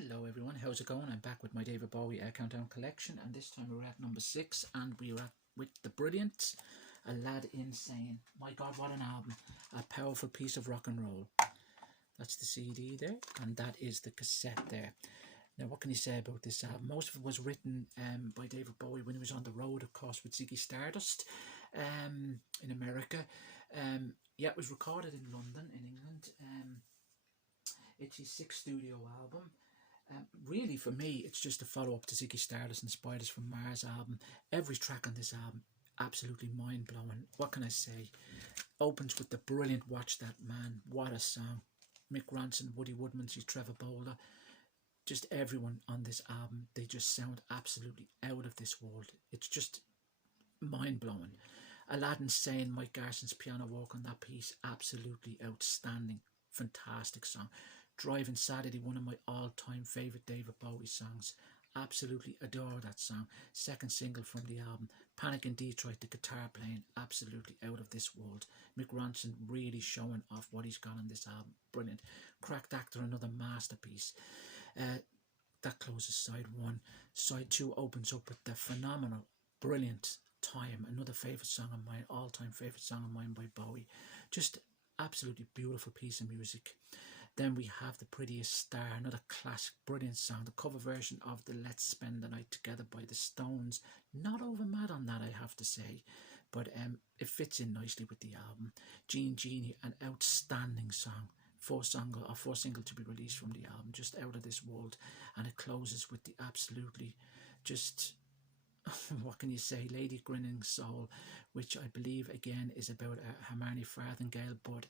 Hello everyone, how's it going? I'm back with my David Bowie Countdown collection, and this time we're at number 6, and we're at with the brilliant A Lad Insane. My god, what an album. A powerful piece of rock and roll. That's the CD there, and that is the cassette there. Now, what can you say about this album? Most of it was written by David Bowie when he was on the road, of course, with Ziggy Stardust in America. Yeah, it was recorded in London, in England. It's his 6th studio album. Really, for me, it's just a follow-up to Ziggy Stardust and Spiders from Mars album. Every track on this album, absolutely mind-blowing. What can I say? Opens with the brilliant Watch That Man. What a song. Mick Ronson, Woody Woodmansey, Trevor Bowler. Just everyone on this album, they just sound absolutely out of this world. It's just mind-blowing. A Lad Insane, Mike Garson's piano work on that piece, absolutely outstanding. Fantastic song. Driving Saturday, one of my all-time favourite David Bowie songs. Absolutely adore that song. Second single from the album. Panic in Detroit, the guitar playing, absolutely out of this world. Mick Ronson really showing off what he's got on this album. Brilliant. Cracked Actor, another masterpiece. That closes side 1. Side 2 opens up with the phenomenal, brilliant Time. Another favourite song of mine, all-time favourite song of mine by Bowie. Just absolutely beautiful piece of music. Then we have The Prettiest Star, another classic, brilliant song. The cover version of the Let's Spend the Night Together by the Stones. Not over mad on that, I have to say. But it fits in nicely with the album. Jean Genie, an outstanding song. Fourth single to be released from the album. Just out of this world. And it closes with the absolutely just... what can you say, Lady Grinning Soul, which I believe again is about Hermione Farthingale, but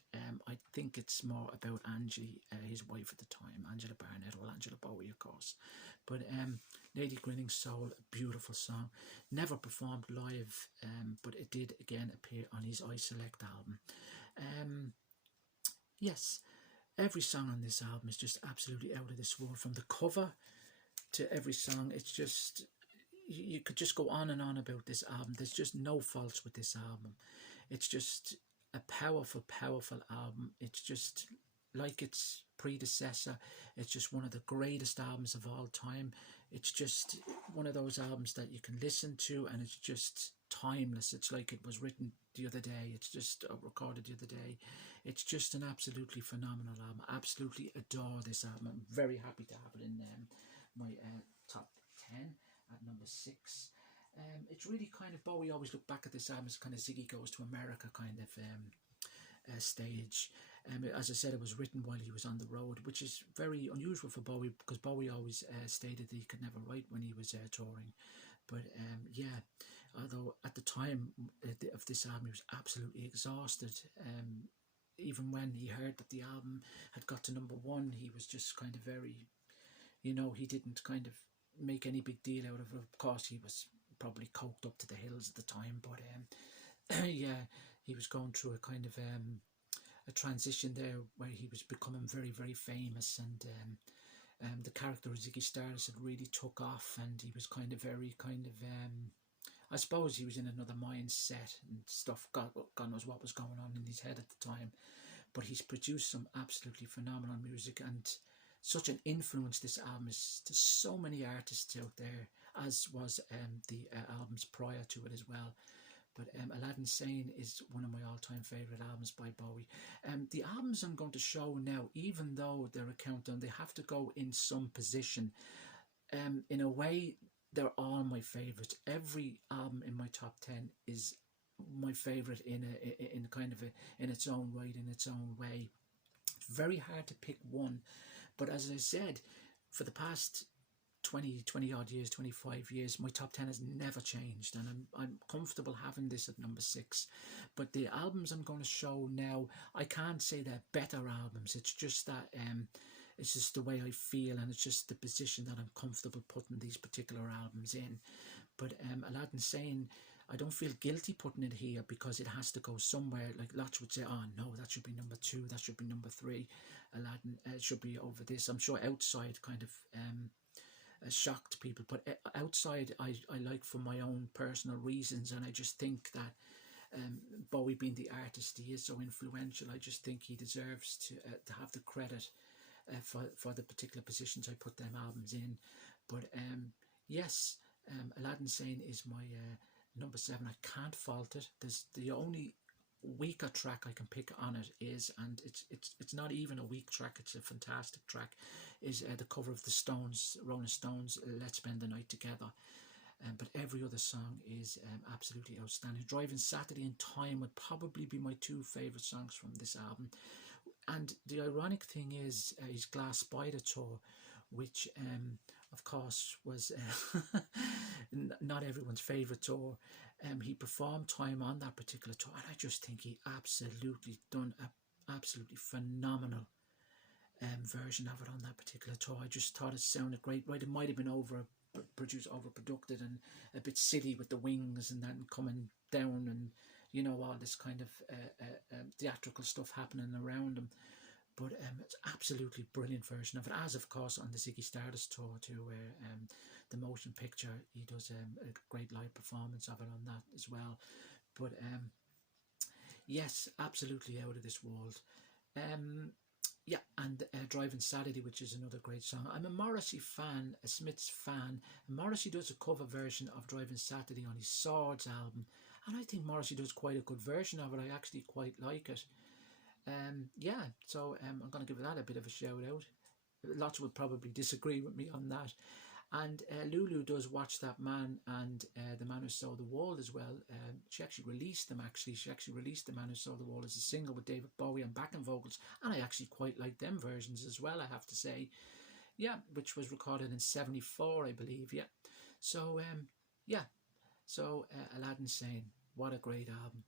I think it's more about Angie, his wife at the time, Angela Barnett, or Angela Bowie of course. But Lady Grinning Soul, beautiful song, never performed live, but it did again appear on his I Select album. Yes, every song on this album is just absolutely out of this world, from the cover to every song. It's just... you could just go on and on about this album. There's just no faults with this album. It's just a powerful, powerful album. It's just like its predecessor. It's just one of the greatest albums of all time. It's just one of those albums that you can listen to and it's just timeless. It's like it was written the other day. It's just recorded the other day. It's just an absolutely phenomenal album. Absolutely adore this album. I'm very happy to have it in my top 10. At number 6. It's really kind of, Bowie always looked back at this album as kind of Ziggy Goes to America kind of stage. As I said, it was written while he was on the road, which is very unusual for Bowie, because Bowie always stated that he could never write when he was touring. But yeah, although at the time of this album he was absolutely exhausted. Even when he heard that the album had got to number 1, he was just kind of very, he didn't kind of make any big deal out of it. Of course, he was probably coked up to the hills at the time, but yeah, he was going through a kind of a transition there where he was becoming very, very famous, and the character of Ziggy Stardust had really took off, and he was kind of very I suppose he was in another mindset and stuff. God knows what was going on in his head at the time, but he's produced some absolutely phenomenal music, and such an influence this album is to so many artists out there, as was the albums prior to it as well. But A Lad Insane is one of my all-time favourite albums by Bowie. The albums I'm going to show now, even though they're a countdown, they have to go in some position. In a way, they're all my favourites. Every album in my top 10 is my favourite in its own right, in its own way. Very hard to pick one. But as I said, for the past 20 odd years, 25 years, my top 10 has never changed, and I'm comfortable having this at number 6. But the albums I'm going to show now, I can't say they're better albums. It's just that it's just the way I feel, and it's just the position that I'm comfortable putting these particular albums in. But A Lad Insane, I don't feel guilty putting it here because it has to go somewhere. Like lots would say, oh no, that should be number 2, that should be number 3. Aladdin should be over this. I'm sure Outside kind of shocked people, but Outside I like for my own personal reasons, and I just think that Bowie, being the artist he is, so influential, I just think he deserves to have the credit for the particular positions I put them albums in. But yes, Aladdin Sane is my number 7. I can't fault it. There's the only weaker track I can pick on it is, and it's not even a weak track, it's a fantastic track, is the cover of the Stones, Rolling Stones, Let's Spend the Night Together. But every other song is absolutely outstanding. Driving Saturday and Time would probably be my 2 favourite songs from this album. And the ironic thing is his Glass Spider tour, which of course was not everyone's favourite tour. He performed Time on that particular tour, and I just think he absolutely done a absolutely phenomenal version of it on that particular tour. I just thought it sounded great. Right, it might have been overproduced and a bit silly with the wings and then coming down and, you know, all this kind of theatrical stuff happening around him. But it's absolutely brilliant version of it, as of course on the Ziggy Stardust tour too, where the motion picture, he does a great live performance of it on that as well. But yes, absolutely out of this world. Yeah, and Driving Saturday, which is another great song. I'm a Morrissey fan, a Smiths fan. And Morrissey does a cover version of Driving Saturday on his Swords album, and I think Morrissey does quite a good version of it. I actually quite like it. Yeah, so I'm going to give that a bit of a shout out. Lots would probably disagree with me on that. And Lulu does Watch That Man and The Man Who Sold the World as well. She actually released them, She actually released The Man Who Sold the World as a single with David Bowie on backing vocals. And I actually quite like them versions as well, I have to say. Yeah, which was recorded in 74, I believe, yeah. So, yeah. So, Aladdin Sane, what a great album.